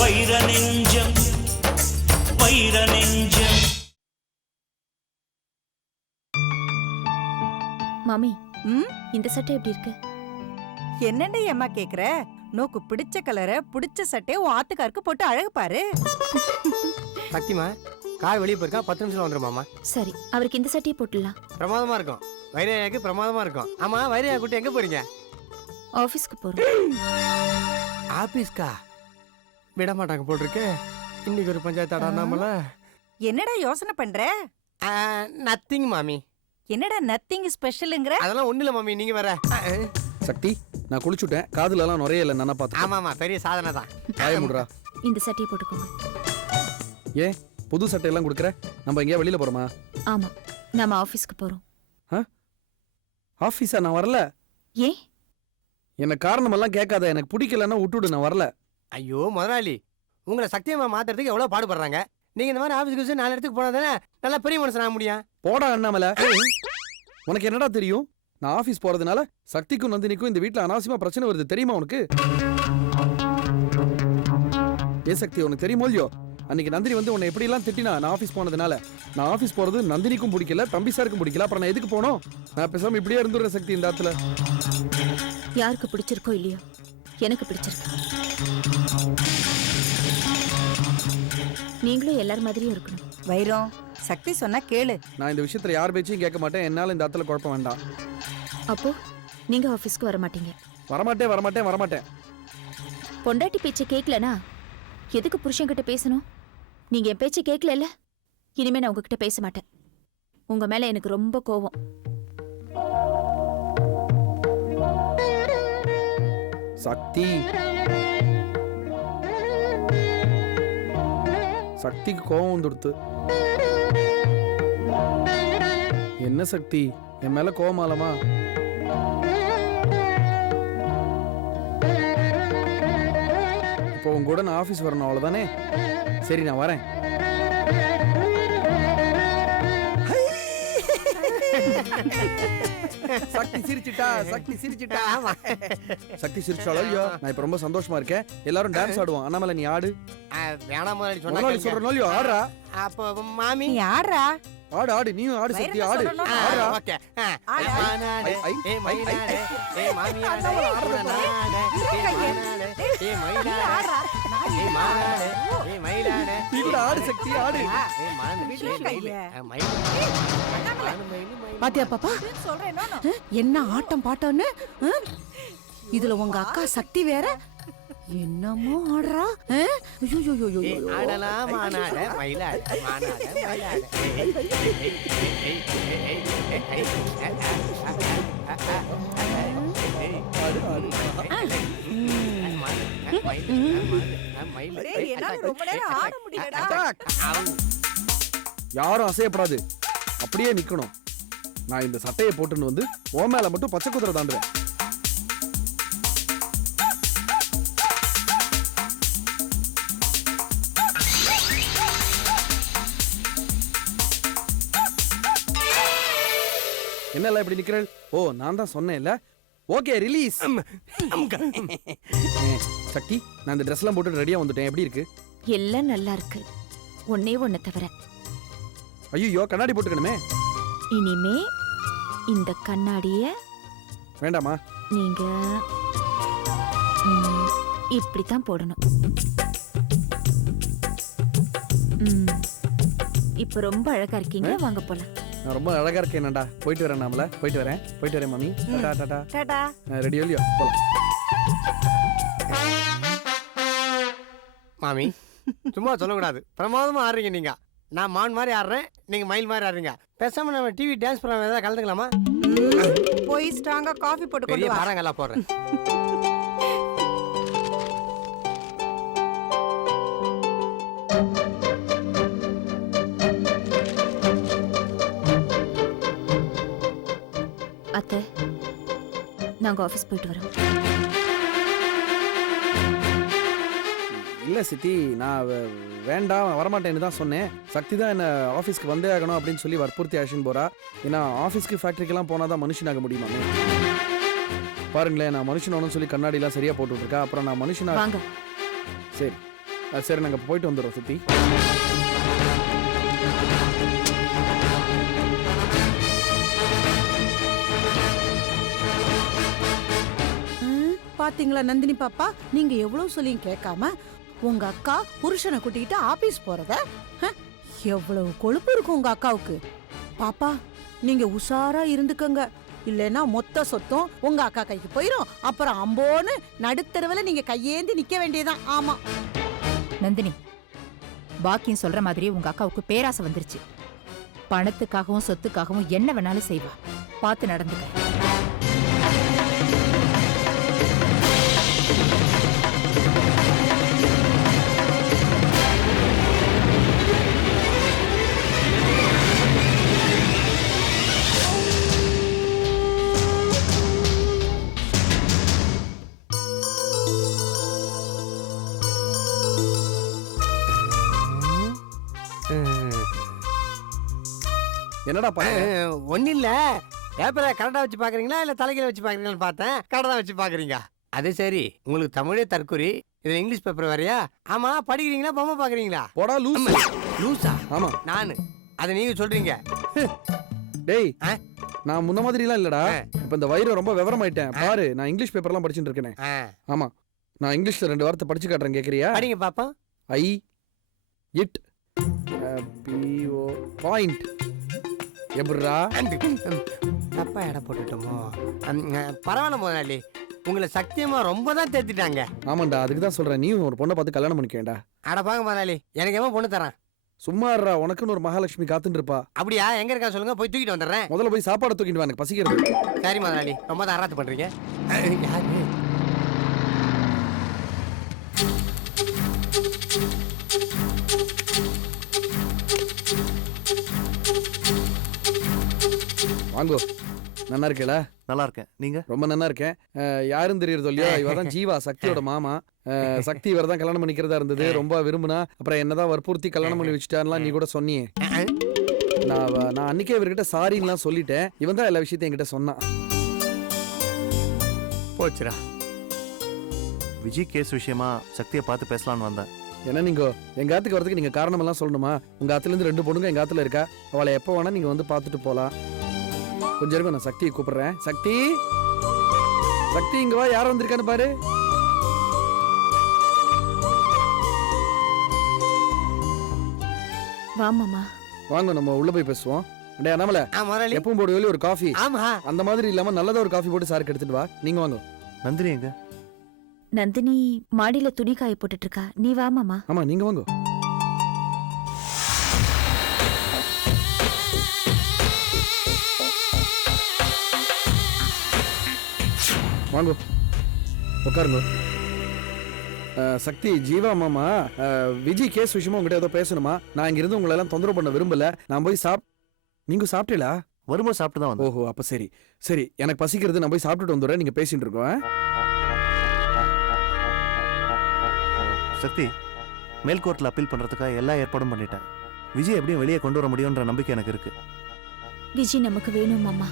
வைர நெஞ்சம் வைர நெஞ்சம். மாமி ம்? இந்த சட்டை எப்படி இருக்கு? என்னண்டி அம்மா கேக்குற? நோக்கு பிடிச்ச கலரை பிடிச்ச சட்டையை உன் ஆத்துக்காருக்கு போட்டு அழகு பாரு. சக்திமா கார் வெளியே போயிருக்கா பத்து நிமிஷம் வந்துருமாமா சரி அவருக்கு இந்த சட்டையை போட்டுடலாம். பிரமாதமா இருக்கும். வைரையாக்கு பிரமாதமா இருக்கும். ஆமா வைரையா குட்டி எங்க போறீங்க? ஆபீஸ்க்கு போறோம். ஆபீஸ்க்கா? விட மாட்டாங்க போட்டிருக்கு இன்னைக்கு ஒரு பஞ்சாயத்து ஆடாமல என்னடா யோசனை பண்ற? நத்திங் மாமி. என்னடா நத்திங் ஸ்பெஷலுங்கிற அதெல்லாம் ஒண்ணு இல்ல மாமி. நீங்க வேற. சக்தி நான் குளிச்சுட்டேன். காதுல எல்லாம் நுரைய இல்லை நானா பார்த்து ஆமா ஆமா பெரிய சாதனை தான். காய முடுறா. இந்த சட்டையை போட்டுக்கோங்க. ஏன்? புது சட்டையெல்லாம் கொடுக்குற? நம்ம எங்கேயா வெளியில போறோமா? ஆமா நாம ஆபீஸ்க்கு போறோம். ஆஃபீஸா நான் வரல. ஏன்? என்ன காரணமெல்லாம் கேட்காத எனக்கு பிடிக்கலன்னா விட்டுடு நான் வரல. ஐயோ முதலாளி. உங்களை சக்தியம்மா மாத்துறதுக்கு எவ்வளவு பாடுபடுறாங்க? நீங்க இந்த மாதிரி ஆபீஸ்க்கு நாலு இடத்துக்கு போனதானே நல்லா பெரிய மனுஷன் ஆக முடியும்? போடா அண்ணாமல. உனக்கு என்னடா தெரியும்? நான் ஆபீஸ் போறதுனால சக்திக்கும் நந்தினிக்கும் இந்த வீட்ல அனாவசியமா பிரச்சனை வருது தெரியுமா உனக்கு? ஏ சக்தி உனக்கு தெரியுமோ இல்லையோ? அன்னைக்கு நந்தினி வந்து உன்னை எப்படி எல்லாம் திட்டினா நான் ஆபீஸ் போனதுனால. நான் ஆபீஸ் போறது நந்தினிக்கும் பிடிக்கல தம்பி சாருக்கும் பிடிக்கல. அப்புறம் நான் எதுக்கு போனோம்? நான் பேசாம இப்படியே இருந்துடுறேன் சக்தி இந்த இடத்துல யாருக்கு பிடிச்சிருக்கோ இல்லையோ? எனக்கு பிடிச்சிருக்கு. நீங்களும் எல்லார் மாதிரியும் இருக்கணும். வைரம் சக்தி சொன்னா கேளு. நான் இந்த விஷயத்துல யார் பேச்சையும் கேட்க மாட்டேன். என்னால இந்த இடத்துல குழப்பம் வேண்டாம். அப்போ நீங்க ஆபீஸ்க்கு வர மாட்டீங்க வரமாட்டேன் வரமாட்டேன் வரமாட்டேன். பொண்டாட்டி பேச்சை கேட்கலனா எதுக்கு புருஷன்கிட்ட பேசணும்? நீங்க என் பேச்சு கேட்கல இனிமே நான் உங்ககிட்ட பேச மாட்டேன். உங்க மேல எனக்கு ரொம்ப கோவம். சக்தி. சக்திக்கு கோவம் வந்துடுத்து. என்ன சக்தி? என் மேல கோவமாலமா? இப்போ உங்க கூட நான் ஆபீஸ் வரணும் அவ்வளவுதானே? சரி நான் வரேன். சக்தி சிரிச்சிட்டா சக்தி சிரிச்சிட்டா. ஆமா. சக்தி சிரிச்சாலோ இல்லையோ? நான் இப்ப ரொம்ப சந்தோஷமா இருக்கேன். எல்லாரும் டான்ஸ் ஆடுவோம். அண்ணாமலை நீ ஆடு. வேணாம் முதலாளி சொல்றனோ இல்லையோ? ஆடுறா. அப்போ மாமி? நீ ஆடுறா. ஆடு ஆடு. நீயும் ஆடு சக்தி ஆடு. ஆடுறா. ஓகே. ஆடு, ஏ ஆடு. ஐ, ஏ மாமியாடு, அண்ணாமலை ஆடுறது ஏய் மயிலாடு ஏய் மானாடு ஏய் மயிலாடு பாப்பா சொல்றேன் என்ன ஆட்டம் பாட்டம்னு இதுல உங்க அக்கா சக்தி வேற என்னமோ ஆடுறா ஐயோ ஆடலாம் மானாட மயிலாட மானாட யாரும் அசையப்படாது. அப்படியே நிக்கணும். நான் இந்த சட்டையை போட்டுன்னு வந்து ஓ மேல மட்டும் பச்சை குதிரை தாண்டுவேன். என்னல இப்படி நிக்கிறேன் ஓ நான் தான் சொன்னேன்ல. ஓகே ரிலீஸ் சக்தி நான் இந்த ட்ரெஸ்லாம் போட்டு ரெடியா வந்துட்டேன். எப்படி இருக்கு? எல்லாம் நல்லா இருக்கு. ஒன்னே ஒண்ணு தவிர. ஐயோ கண்ணாடி போட்டுக்கணுமே. இனிமே இந்த கண்ணாடிய வேண்டாமா? நீங்க இப்படித்தான் போடணும். இப்ப ரொம்ப அழகா இருக்கீங்க. வாங்க போலாம். நான் ரொம்ப அழகா இருக்கேன் என்னடா போயிட்டு வரேன் நாமல போயிட்டு வரேன். போயிட்டு வரேன் மாமி டாடா டாடா. டாடா. ரெடி இல்லையோ? போலாம். மாமி. சும்மா சொல்லக்கூடாது. பிரமாதமா ஆடுறீங்க நீங்க. நான் மான் மாதிரி ஆடுறேன் நீங்க மயில் மாதிரி ஆடுறீங்க. பேசாம நம்ம டிவி டான்ஸ் ப்ரோக்ராம் ஏதாவது கலந்துக்கலாமா? போய் ஸ்ட்ராங்கா காஃபி போட்டு பெரிய பாறாங்கல்லாம் போடுறேன். அத்தை நாங்க ஆபீஸ் போயிட்டு வரோம். இல்லை சித்தி நான் வேண்டாம் வரமாட்டேன்னு தான் சொன்னேன். சக்தி தான் என்ன ஆஃபீஸ்க்கு வந்தே ஆகணும் அப்படின்னு சொல்லி வற்புறுத்தி அழைச்சின்னு போறா. ஏன்னா ஆஃபீஸ்க்கு ஃபேக்ட்ரிக்கெல்லாம் போனால் தான் மனுஷனாக முடியுமாமே பாருங்களேன் நான் மனுஷனானு சொல்லி கண்ணாடிலாம் சரியாக போட்டுட்டு இருக்கா அப்புறம் நான் மனுஷனா வாங்க. சரி. சரி நாங்கள் போயிட்டு வந்துடுறோம் சித்தி. பாத்தீங்களா நந்தினி பாப்பா? நீங்க எவ்வளவு சொல்லியும் கேட்காம உங்க அக்கா புருஷனை கூட்டிக்கிட்டு ஆபீஸ் போறத? எவ்வளவு கொழுப்பு இருக்கும் உங்க அக்காவுக்கு. பாப்பா நீங்க உஷாரா இருந்துக்கங்க. இல்லைன்னா மொத்த சொத்தும் உங்க அக்கா கைக்கு போயிடும் அப்புறம் அம்போன்னு நடுத்தருவுல நீங்க கையேந்தி நிக்க வேண்டியதான் ஆமா. நந்தினி பாக்கியம் சொல்ற மாதிரி உங்க அக்காவுக்கு பேராசை வந்துருச்சு. பணத்துக்காகவும் சொத்துக்காகவும் என்ன வேணாலும் செய்வா. பார்த்து நடந்துக்க. என்னடா பண்ண? ஒன்றும் இல்லை பேப்பரை கரெக்டாக வச்சு பார்க்குறீங்களா இல்லை தலைகையில் வச்சு பார்க்குறீங்களான்னு பார்த்தேன். கரெக்டாக வச்சு பார்க்குறீங்க அது சரி. உங்களுக்கு தமிழே தற்குறி இதில் இங்கிலீஷ் பேப்பர் வேறையா ஆமாம் படிக்கிறீங்களா? பொம்மை பார்க்குறீங்களா போடா லூஸ் லூசா? ஆமா. நான். அதை நீங்கள் சொல்கிறீங்க டேய்? நான் முன்ன மாதிரிலாம் இல்லடா. இப்போ இந்த வயிறு ரொம்ப விவரமாயிட்டேன். பாரு நான் இங்கிலீஷ் பேப்பர்லாம் படிச்சுட்டு இருக்கேனே. ஆ. ஆமா. நான் இங்கிலீஷ்ல ரெண்டு வார்த்தை படிச்சு காட்டுறேன் கேக்குறியா? படிங்க பார்ப்போம் ஐ இட் பிஓ பாயிண்ட். எப்படிரா தப்பா இடம் போட்டுட்டோமோ? பரவாயில்ல முதலாளி. உங்களை சத்தியமா ரொம்ப தான் தேத்திட்டாங்க. ஆமாண்டா அதுக்கு தான் சொல்றேன். நீ ஒரு பொண்ணை பார்த்து கல்யாணம் பண்ணிக்கேண்டா அட பாங்க முதலாளி எனக்கு எவன் பொண்ணு தரான்? சும்மா இருடா உனக்குன்னு ஒரு மகாலட்சுமி காத்துட்டு இருப்பா அப்படியா? எங்க இருக்கா சொல்லுங்க போய் தூக்கிட்டு வந்துடுறேன். முதல்ல போய் சாப்பாடு தூக்கிட்டு வா எனக்கு பசிக்கிறது. சரி முதலாளி ரொம்ப தான் ஆராத்து பண்றீங்க வாங்கோ. நன்னா இருக்கேல? நல்லா இருக்கேன். நீங்க? ரொம்ப நன்னா இருக்கேன். யாருன்னு தெரியுறதோ இல்லையோ? இவ தான் ஜீவா சக்தியோட மாமா. சக்தி இவர் தான் கல்யாணம் பண்ணிக்கிறதா இருந்தது. ரொம்ப விரும்புனா அப்புறம் என்னதான் வற்புறுத்தி கல்யாணம் பண்ணி வச்சுட்டான்லாம் நீ கூட சொன்னியே. நான் நான் அன்னைக்கே இவர்கிட்ட சாரின்லாம் சொல்லிட்டேன். இவன் தான் எல்லா விஷயத்தையும் என்கிட்ட சொன்னான். போச்சுடா. விஜய் கேஸ் விஷயமா சக்தியை பார்த்து பேசலாம்னு வந்தேன். ஏன்னா நீங்க? எங்க ஆத்துக்கு வரதுக்கு நீங்க காரணமெல்லாம் சொல்லணுமா? உங்க ஆத்துல இருந்து ரெண்டு பொண்ணுங்க எங்க ஆத்துல இருக்கா? அவளை எப்போ வேணா நீங்க வந்து பார்த்துட்டு போலாம். கொஞ்சம் இருக்கும் நான் சக்தியை கூப்பிடுறேன். சக்தி! சக்தி இங்க வா யார் வந்திருக்கான்னு பாரு. வாமாமா வாங்க நம்ம உள்ள போய் பேசுவோம். டே அண்ணாமலை எப்பவும் போட வெளியே ஒரு காஃபி ஆமா. அந்த மாதிரி இல்லாம நல்லதா ஒரு காஃபி போட்டு சாருக்கு எடுத்துட்டு வா. நீங்க வாங்க. நந்தினி எங்க? நந்தினி மாடியில துணி காய போட்டுட்டு இருக்கா. நீ வாமாமா ஆமா நீங்க வாங்க. வாங்க. உட்காருங்க சக்தி ஜீவா மாமா விஜய் கேஸ் விஷயமா உங்ககிட்ட ஏதோ பேசணுமா? நான் இங்கிருந்து உங்களை எல்லாம் தொந்தரவு பண்ண விரும்பல. நான் போய் சாப் நீங்க சாப்பிட்டீங்களா? வரும்போது சாப்பிட்டு தான் ஓஹோ அப்ப சரி. சரி எனக்கு பசிக்கிறது நான் போய் சாப்பிட்டுட்டு வந்துடுறேன். நீங்க பேசிட்டு இருக்கோம் சக்தி மேல் அப்பீல் பண்றதுக்காக எல்லா ஏற்பாடும் பண்ணிட்டேன். விஜய் எப்படியும் வெளியே கொண்டு வர முடியும்ன்ற நம்பிக்கை எனக்கு இருக்கு. விஜய் நமக்கு வேணும் மாமா.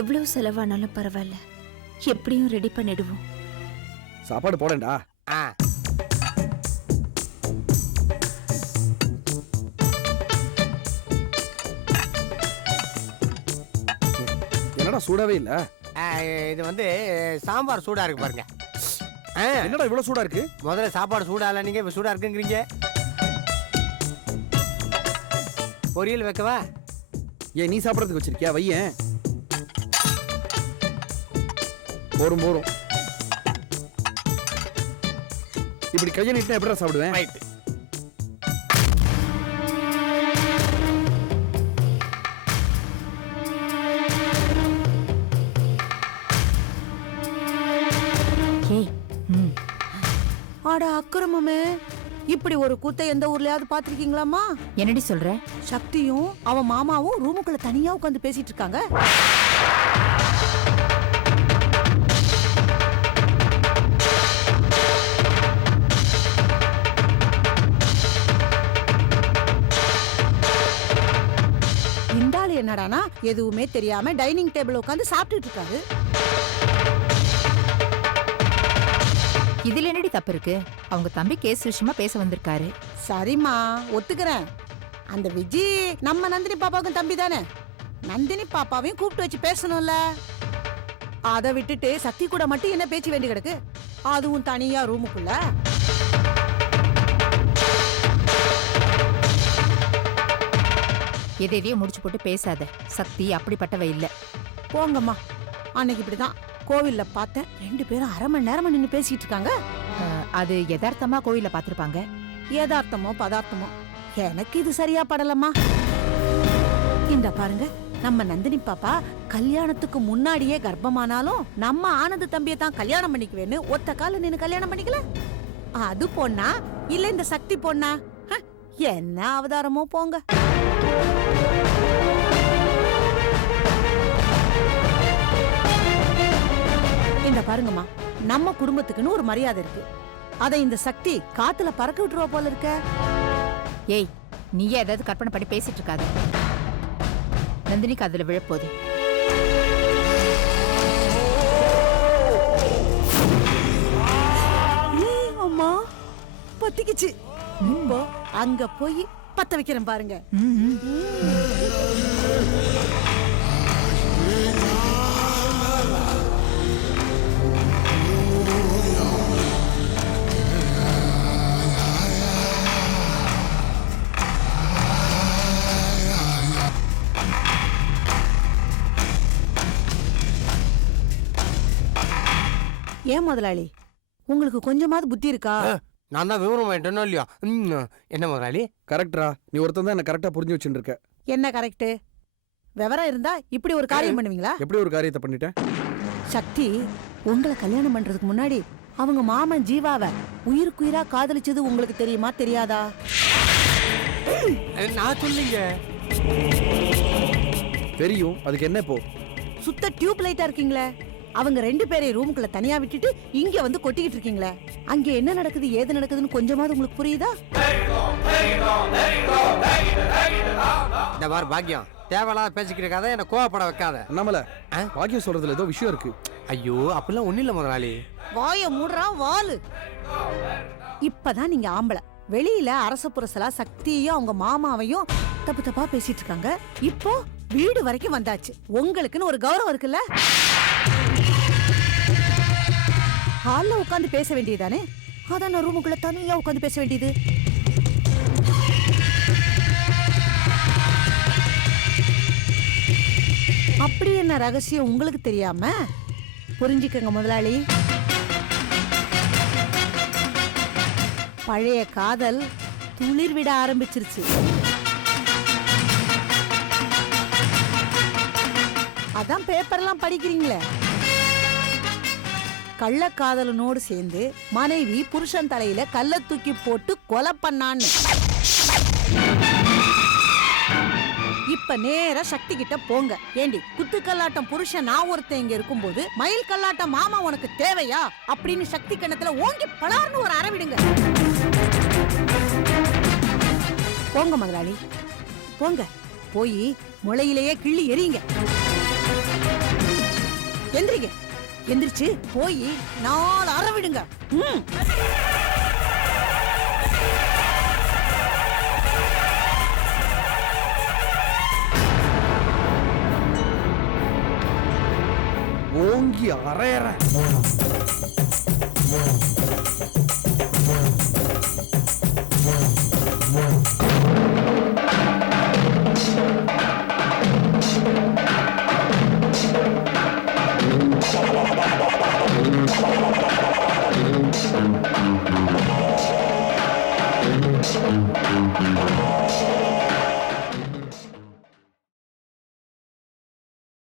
எவ்வளவு செலவானாலும் பரவாயில்ல. எப்படியும் ரெடி பண்ணிடுவோம். சாப்பாடு போடேன்டா. ஆ. என்னடா சூடாவே இல்ல? இது வந்து சாம்பார் சூடா இருக்கு பாருங்க. ஆ, என்னடா இவ்வளவு சூடா இருக்கு? முதல்ல சாப்பாடு சூடா இல்ல நீங்க இப்ப சூடா இருக்குங்கிறீங்க. பொரியல் வைக்கவா? ஏன் நீ சாப்பிடறதுக்கு வச்சிருக்கியா? வையேன். போரும் போரும். இப்படி கையை நீட்டினா எப்படிடா சாப்பிடுவேன்? ரைட் ஏய் ம். ஆட அக்கிரமமே. இப்படி ஒரு கூத்தை எந்த ஊர்லயாவது பாத்திருக்கீங்களாமா என்னடி சொல்ற? சக்தியும் அவன் மாமாவும் ரூமுக்குள்ள தனியா உட்காந்து பேசிட்டு இருக்காங்க. என்னடானா எதுவுமே தெரியாம டைனிங் டேபிள் உட்காந்து சாப்பிட்டுட்டு இருக்காரு. இதுல என்னடி தப்பு இருக்கு? அவங்க தம்பி கேஸ் விஷயமா பேச வந்திருக்காரு. சரிம்மா ஒத்துக்கிறேன். அந்த விஜி நம்ம நந்தினி பாப்பாவுக்கும் தம்பி தானே? நந்தினி பாப்பாவையும் கூப்பிட்டு வச்சு பேசணும்ல? அதை விட்டுட்டு சக்தி கூட மட்டும் என்ன பேச்சு வேண்டி கிடக்கு? அதுவும் தனியா ரூமுக்குள்ள எதை எதையோ முடிச்சு போட்டு பேசாத. சக்தி அப்படிப்பட்டவ இல்ல. போங்கம்மா. அன்னைக்கு இப்படிதான் கோவில்ல பார்த்தேன். ரெண்டு பேரும் அரை மணி நேரமா நின்னு பேசிட்டு இருக்காங்க. அது யதார்த்தமா கோயில்ல பாத்திருப்பாங்க யதார்த்தமோ பதார்த்தமோ? எனக்கு இது சரியா படலம்மா. இந்த பாருங்க. நம்ம நந்தினி பாப்பா கல்யாணத்துக்கு முன்னாடியே கர்ப்பமானாலும் நம்ம ஆனந்த தம்பியை தான் கல்யாணம் பண்ணிக்குவேன்னு ஒத்த கால நின்னு கல்யாணம் பண்ணிக்கல? அது பொண்ணா? இல்ல இந்த சக்தி பொண்ணா? என்ன அவதாரமோ போங்க. இந்த பாருங்கம்மா. நம்ம குடும்பத்துக்குன்னு ஒரு மரியாதை இருக்கு. அதை இந்த சக்தி காத்துல பறக்க விட்டுருவா போல இருக்க. ஏய் நீயே ஏதாவது கற்பனை பண்ணி பேசிட்டு இருக்காத? நந்தினிக்கு அதுல விழப்போகுது. அம்மா. பத்திக்குச்சு. அங்க போய் பத்த வைக்கிறேன் பாருங்க. ஏன் முதலாளி? உங்களுக்கு கொஞ்சமாவது புத்தி இருக்கா? நான் தான் விவரம் ஆயிட்டேனோ இல்லையா? ம், என்ன முதலாளி? கரெக்டரா. நீ ஒருத்தன் தான் என்ன கரெக்டாக புரிஞ்சு வச்சுட்டு இருக்க என்ன கரெக்ட் விவரம் இருந்தா இப்படி ஒரு காரியம் பண்ணுவீங்களா? எப்படி ஒரு காரியத்தை பண்ணிட்டேன்? சக்தி உங்களை கல்யாணம் பண்றதுக்கு முன்னாடி அவங்க மாமன் ஜீவாவை உயிருக்குயிரா காதலிச்சது உங்களுக்கு தெரியுமா தெரியாதா? நான் சொல்லிங்க. தெரியும். அதுக்கு என்ன இப்போ? சுத்த டியூப் லைட்டா இருக்கீங்களே. அவங்க ரெண்டு பேரை ரூமுக்குள்ள தனியா விட்டுட்டு இங்க வந்து கொட்டிக்கிட்டு இருக்கீங்களே? அங்க என்ன நடக்குது ஏது நடக்குதுன்னு கொஞ்சமாவது உங்களுக்கு புரியுதா? இந்த மாதிரி பாக்கியம் தேவையில்லாத பேசிக்கிட்டு இருக்காத என்ன கோவப்பட வைக்காத. ஆ? பாக்கியம் சொல்றதுல ஏதோ விஷயம் இருக்கு. ஐயோ அப்படிலாம் ஒன்றும் இல்லை முதலாளி. வாய மூடுறா வாலு. இப்பதான் நீங்க ஆம்பளை. வெளியில அரச புரசலா சக்தியையும் அவங்க மாமாவையும் தப்பு தப்பா பேசிட்டு இருக்காங்க. இப்போ வீடு வரைக்கும் வந்தாச்சு. உங்களுக்குன்னு ஒரு கௌரவம் இருக்குல்ல? ஹால்ல உட்காந்து பேச வேண்டியதானே அதான் நான் ரூமுக்குள்ள தனியா உட்காந்து பேச வேண்டியது. அப்படி என்ன ரகசியம் உங்களுக்கு தெரியாம? புரிஞ்சுக்கங்க முதலாளி. பழைய காதல் துளிர் விட ஆரம்பிச்சிருச்சு. அதான் பேப்பர்லாம் படிக்கிறீங்களே. கள்ளக்காதலனோடு சேர்ந்து மனைவி புருஷன் தலையில கல்ல தூக்கி போட்டு கொலை பண்ணான்னு. இப்ப நேரா சக்தி கிட்ட போங்க. ஏண்டி குத்து கல்லாட்டம் புருஷன் நான் ஒருத்தன் இங்க இருக்கும்போது மயில் கல்லாட்டம் மாமா உனக்கு தேவையா? அப்படின்னு சக்தி கணத்துல ஓங்கி பலார்னு ஒரு அறவிடுங்க போங்க முதலாளி போங்க. போய் முளையிலேயே கிள்ளி எறியுங்க. எந்திரிங்க. எந்திரிச்சு போய் நாலு அற விடுங்க. ம். ஓங்கி அரையற